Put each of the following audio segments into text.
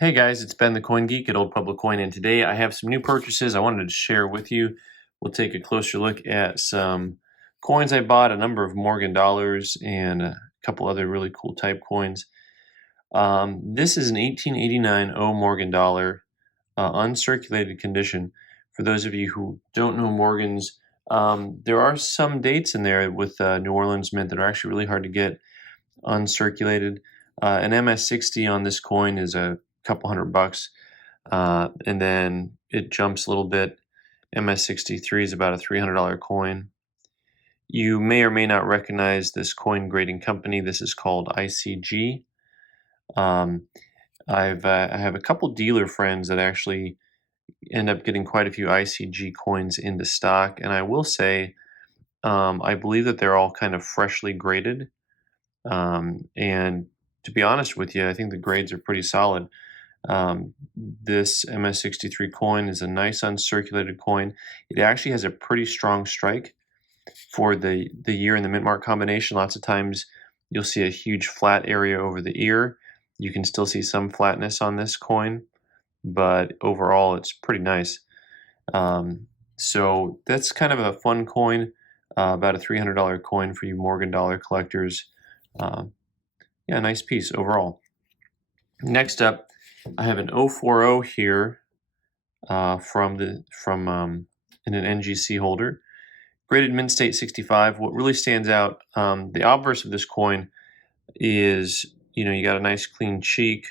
Hey guys, it's Ben the Coin Geek at Old Pueblo Coin, and today I have some new purchases I wanted to share with you. We'll take a closer look at some coins I bought, a number of Morgan dollars, and a couple other really cool type coins. This is an 1889 O Morgan dollar, uncirculated condition. For those of you who don't know Morgans, there are some dates in there with New Orleans Mint that are actually really hard to get uncirculated. An MS60 on this coin is a couple $100, and then it jumps a little bit. MS63 is about a $300 coin. You may or may not recognize this coin grading company. This is called ICG. I have a couple dealer friends that actually end up getting quite a few ICG coins into stock, and I will say I believe that they're all kind of freshly graded. And to be honest with you, I think the grades are pretty solid. This MS63 coin is a nice uncirculated coin. It actually has a pretty strong strike for the year and the mint mark combination. Lots of times you'll see a huge flat area over the ear. You can still see some flatness on this coin, but overall it's pretty nice. So that's kind of a fun coin, about a $300 coin for you Morgan dollar collectors. Yeah, nice piece overall. Next up, I have an 040 here from in an NGC holder, graded mint state 65. What really stands out, the obverse of this coin is, you got a nice clean cheek,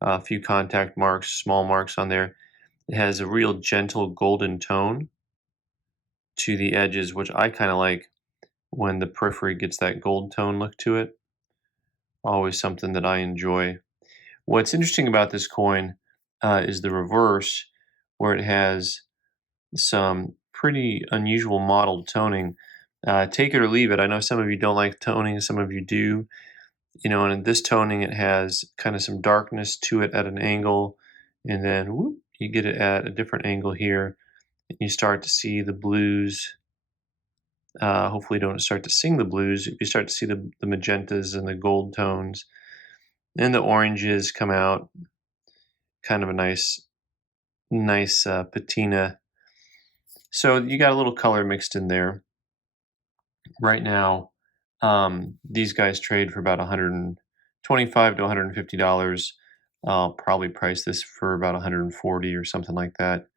a few contact marks, small marks on there. It has a real gentle golden tone to the edges, which I kind of like when the periphery gets that gold tone look to it. Always something that I enjoy. What's interesting about this coin is the reverse, where it has some pretty unusual mottled toning. Take it or leave it. I know some of you don't like toning, some of you do. And in this toning, it has kind of some darkness to it at an angle, and then whoop, you get it at a different angle here, and you start to see the blues. Hopefully, you don't start to sing the blues. You start to see the magentas and the gold tones. Then the oranges come out, kind of a nice patina. So you got a little color mixed in there. Right now, these guys trade for about $125 to $150. I'll probably price this for about $140 or something like that.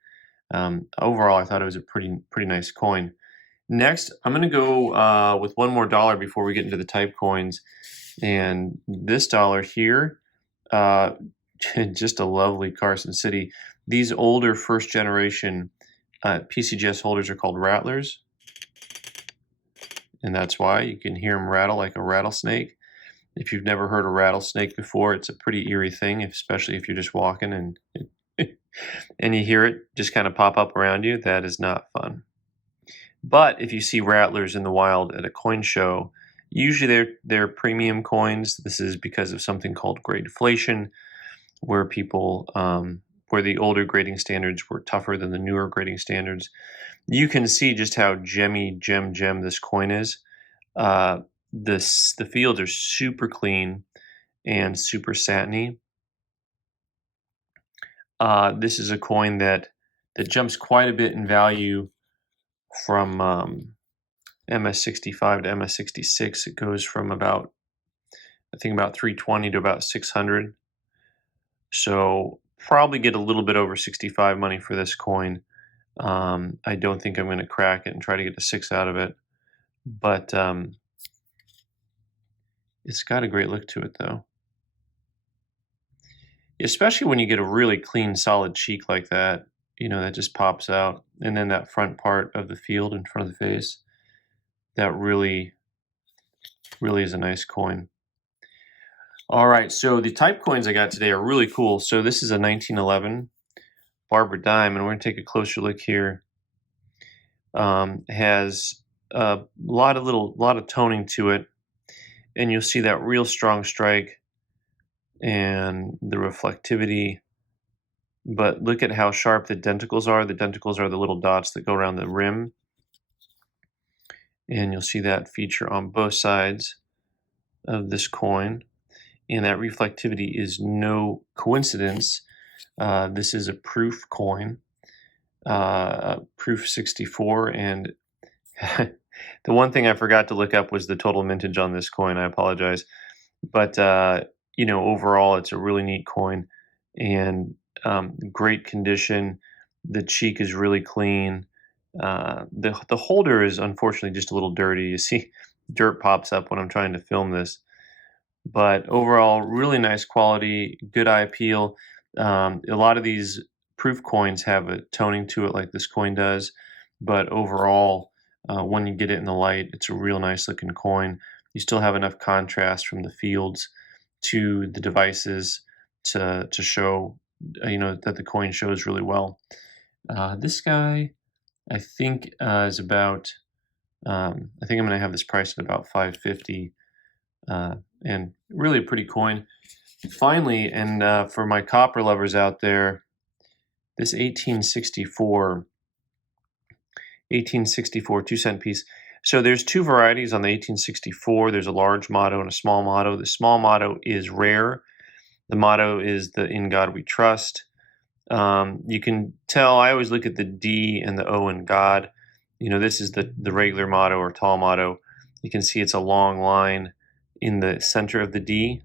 Overall, I thought it was a pretty nice coin. Next, I'm going to go with one more dollar before we get into the type coins. And this dollar here, just a lovely Carson City. These older first generation PCGS holders are called Rattlers. And that's why you can hear them rattle like a rattlesnake. If you've never heard a rattlesnake before, it's a pretty eerie thing, especially if you're just walking and and you hear it just kind of pop up around you. That is not fun. But if you see rattlers in the wild at a coin show, usually they're premium coins. This is because of something called gradeflation, where where the older grading standards were tougher than the newer grading standards. You can see just how gem this coin is. The fields are super clean and super satiny. This is a coin that jumps quite a bit in value from MS65 to MS66. It goes from about 320 to about 600. So probably get a little bit over 65 money for this coin. I don't think I'm going to crack it and try to get a 6 out of it, but it's got a great look to it though. Especially when you get a really clean, solid cheek like that, that just pops out. And then that front part of the field in front of the face, that really is a nice coin. All right, so the type coins I got today are really cool. So this is a 1911 Barber Dime, and we're going to take a closer look here. Has a lot of toning to it, and you'll see that real strong strike and the reflectivity. But look at how sharp the denticles are. The denticles are the little dots that go around the rim, and you'll see that feature on both sides of this coin. and that reflectivity is no coincidence. This is a proof coin, proof 64, and the one thing I forgot to look up was the total mintage on this coin. I apologize, but you know, overall, it's a really neat coin and great condition. The cheek is really clean. The holder is unfortunately just a little dirty. You see, dirt pops up when I'm trying to film this, but overall, really nice quality, good eye appeal. A lot of these proof coins have a toning to it like this coin does, but overall, when you get it in the light, it's a real nice looking coin. You still have enough contrast from the fields to the devices to show, you know, that the coin shows really well. This guy, I think, is about. I think I'm going to have this priced at about $550, and really a pretty coin. Finally, and for my copper lovers out there, this 1864 2-cent piece. So there's two varieties on the 1864. There's a large motto and a small motto. The small motto is rare. The motto is the "In God We Trust." You can tell, I always look at the D and the O in God. You know, this is the regular motto or tall motto. You can see it's a long line in the center of the D.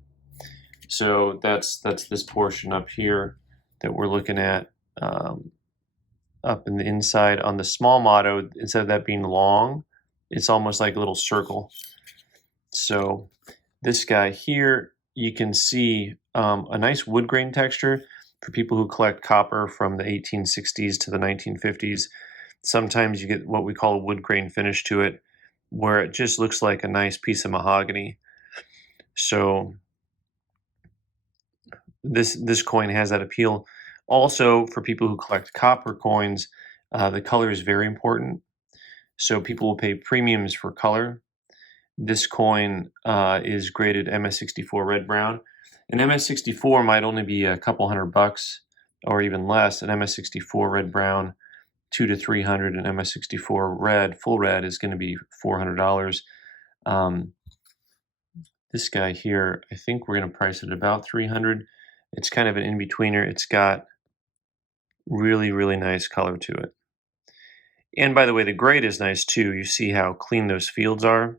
So that's this portion up here that we're looking at, up in the inside. On the small motto, instead of that being long, it's almost like a little circle. So this guy here, you can see a nice wood grain texture for people who collect copper from the 1860s to the 1950s. Sometimes you get what we call a wood grain finish to it, where it just looks like a nice piece of mahogany. So this coin has that appeal. Also, for people who collect copper coins, the color is very important. So people will pay premiums for color. This coin is graded MS64 red brown. An MS64 might only be a couple $100 or even less. An MS64 red brown, $200 to $300. An MS64 red, full red, is going to be $400. This guy here, I think we're going to price it at about $300. It's kind of an in-betweener. It's got really, really nice color to it. And by the way, the grade is nice too. You see how clean those fields are.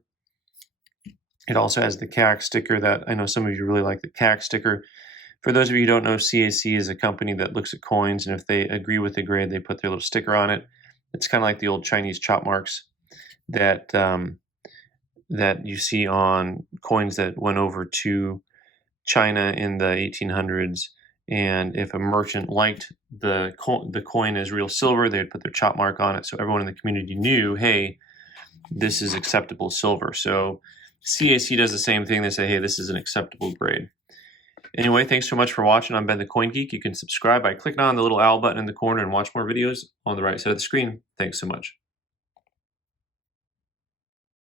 It also has the CAC sticker that I know some of you really like the CAC sticker. For those of you who don't know, CAC is a company that looks at coins, and if they agree with the grade, they put their little sticker on it. It's kind of like the old Chinese chop marks that that you see on coins that went over to China in the 1800s. And if a merchant liked the coin as real silver, they'd put their chop mark on it, so everyone in the community knew, hey, this is acceptable silver. So CAC does the same thing. They say, hey, this is an acceptable grade. Anyway, thanks so much for watching. I'm Ben the Coin Geek. You can subscribe by clicking on the little owl button in the corner and watch more videos on the right side of the screen. Thanks so much.